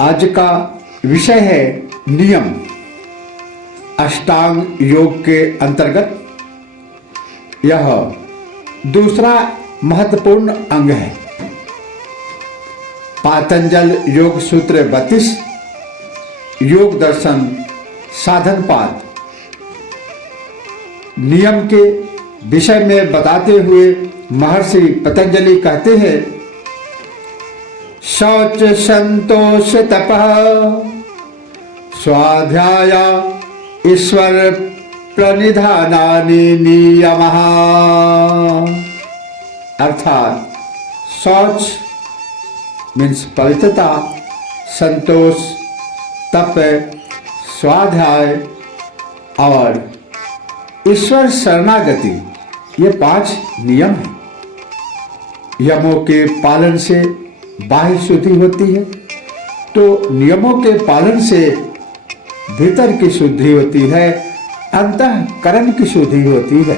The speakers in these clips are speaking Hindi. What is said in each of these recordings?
आज का विषय है नियम। अष्टांग योग के अंतर्गत यह दूसरा महत्वपूर्ण अंग है। पातंजल योग सूत्र 32 योग दर्शन साधनपाद नियम के विषय में बताते हुए महर्षि पतंजलि कहते हैं, शौच संतोष तपः स्वाध्याय ईश्वर प्रणिधानानि नियमः। अर्थात शौच मीन्स पवित्रता, संतोष, तप, स्वाध्याय और ईश्वर शरणागति, ये 5 नियम हैं। यमों के पालन से बाह्य शुद्धि होती है, तो नियमों के पालन से भीतर की शुद्धि होती है, अंतःकरण की शुद्धि होती है।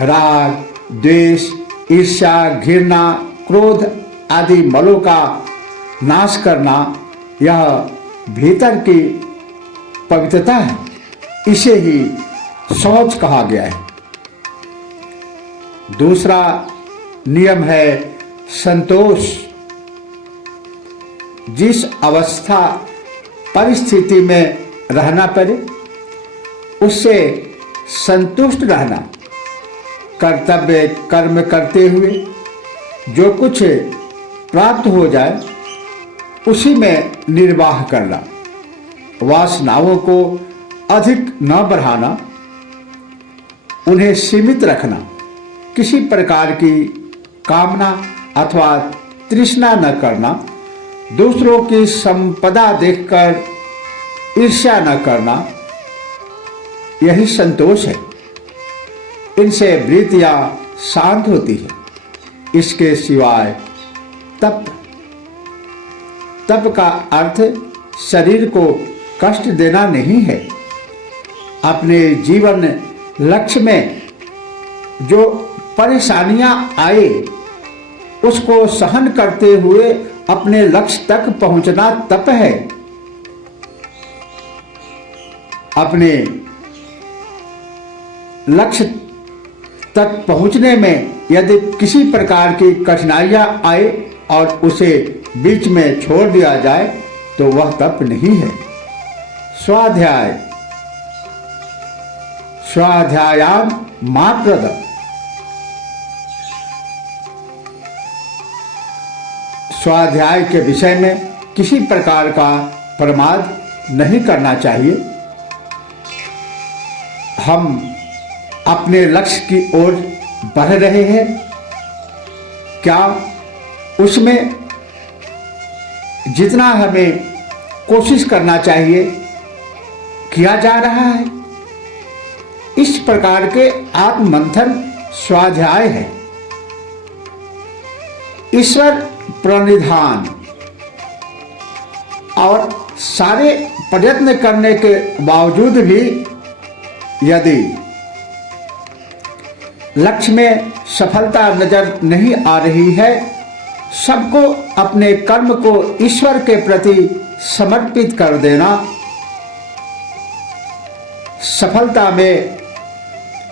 राग, द्वेष, ईर्ष्या, घृणा, क्रोध आदि मलों का नाश करना, यह भीतर की पवित्रता है। इसे ही शौच कहा गया है। दूसरा नियम है संतोष। जिस अवस्था परिस्थिति में रहना पड़े उससे संतुष्ट रहना, कर्तव्य कर्म करते हुए जो कुछ प्राप्त हो जाए उसी में निर्वाह करना, वासनाओं को अधिक न बढ़ाना, उन्हें सीमित रखना, किसी प्रकार की कामना अथवा तृष्णा न करना, दूसरों की संपदा देखकर ईर्ष्या न करना, यही संतोष है। इनसे वृत्तियां शांत होती है। इसके सिवाय तप का अर्थ शरीर को कष्ट देना नहीं है। अपने जीवन लक्ष्य में जो परेशानियां आए उसको सहन करते हुए अपने लक्ष्य तक पहुंचना तप है। अपने लक्ष्य तक पहुंचने में यदि किसी प्रकार की कठिनाइयां आए और उसे बीच में छोड़ दिया जाए तो वह तप नहीं है। स्वाध्यायाम मात्रद। स्वाध्याय के विषय में किसी प्रकार का प्रमाद नहीं करना चाहिए। हम अपने लक्ष्य की ओर बढ़ रहे हैं, क्या उसमें जितना हमें कोशिश करना चाहिए किया जा रहा है? इस प्रकार के आत्ममंथन स्वाध्याय है। ईश्वर प्रणिधान और सारे प्रयत्न करने के बावजूद भी यदि लक्ष्य में सफलता नजर नहीं आ रही है, सबको अपने कर्म को ईश्वर के प्रति समर्पित कर देना, सफलता में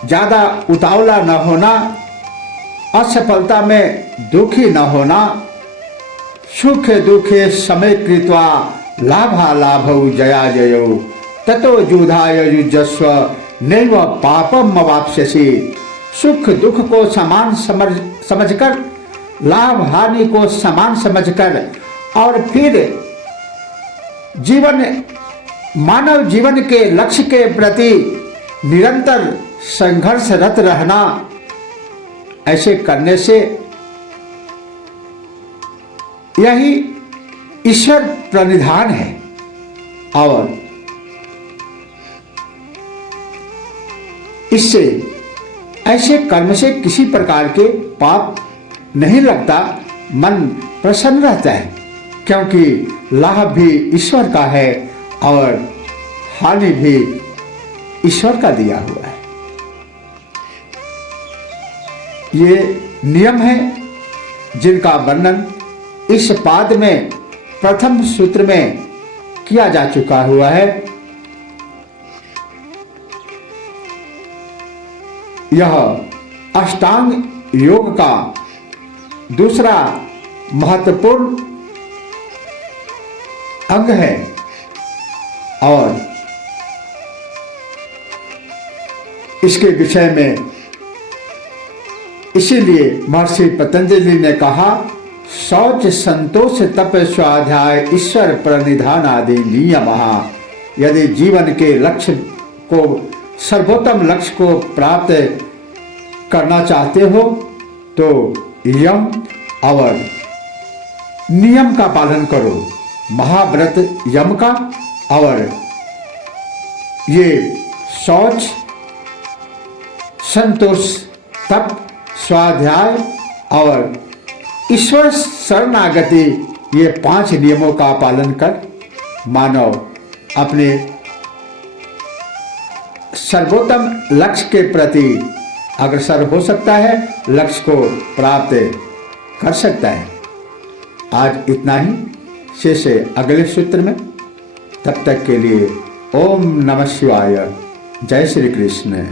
ज्यादा उतावला न होना, असफलता में दुखी न होना, सुखे दुखे समय कृत्वा लाभालाभौ जया जयो ततो युधाय युजस्व नैव पापम अवाप्स्यसि। सुख दुख को समान समझकर, लाभ हानि को समान समझकर और फिर मानव जीवन के लक्ष्य के प्रति निरंतर संघर्षरत रहना, ऐसे करने से यही ईश्वर प्रणिधान है। और इससे ऐसे कर्म से किसी प्रकार के पाप नहीं लगता, मन प्रसन्न रहता है, क्योंकि लाभ भी ईश्वर का है और हानि भी ईश्वर का दिया हुआ है। ये नियम है जिनका वर्णन इस पाद में प्रथम सूत्र में किया जा चुका हुआ है। यह अष्टांग योग का दूसरा महत्वपूर्ण अंग है और इसके विषय में इसीलिए महर्षि पतंजलि ने कहा, शौच संतोष तप स्वाध्याय ईश्वर प्रणिधान आदि नियम। यदि जीवन के लक्ष्य को, सर्वोत्तम लक्ष्य को प्राप्त करना चाहते हो तो यम और नियम का पालन करो, महाव्रत यम का, और ये शौच संतोष तप स्वाध्याय और ईश्वर शरणागति, ये 5 नियमों का पालन कर मानव अपने सर्वोत्तम लक्ष्य के प्रति अग्रसर हो सकता है, लक्ष्य को प्राप्त कर सकता है। आज इतना ही, शेष अगले सूत्र में। तब तक के लिए ओम नमः शिवाय। जय श्री कृष्ण।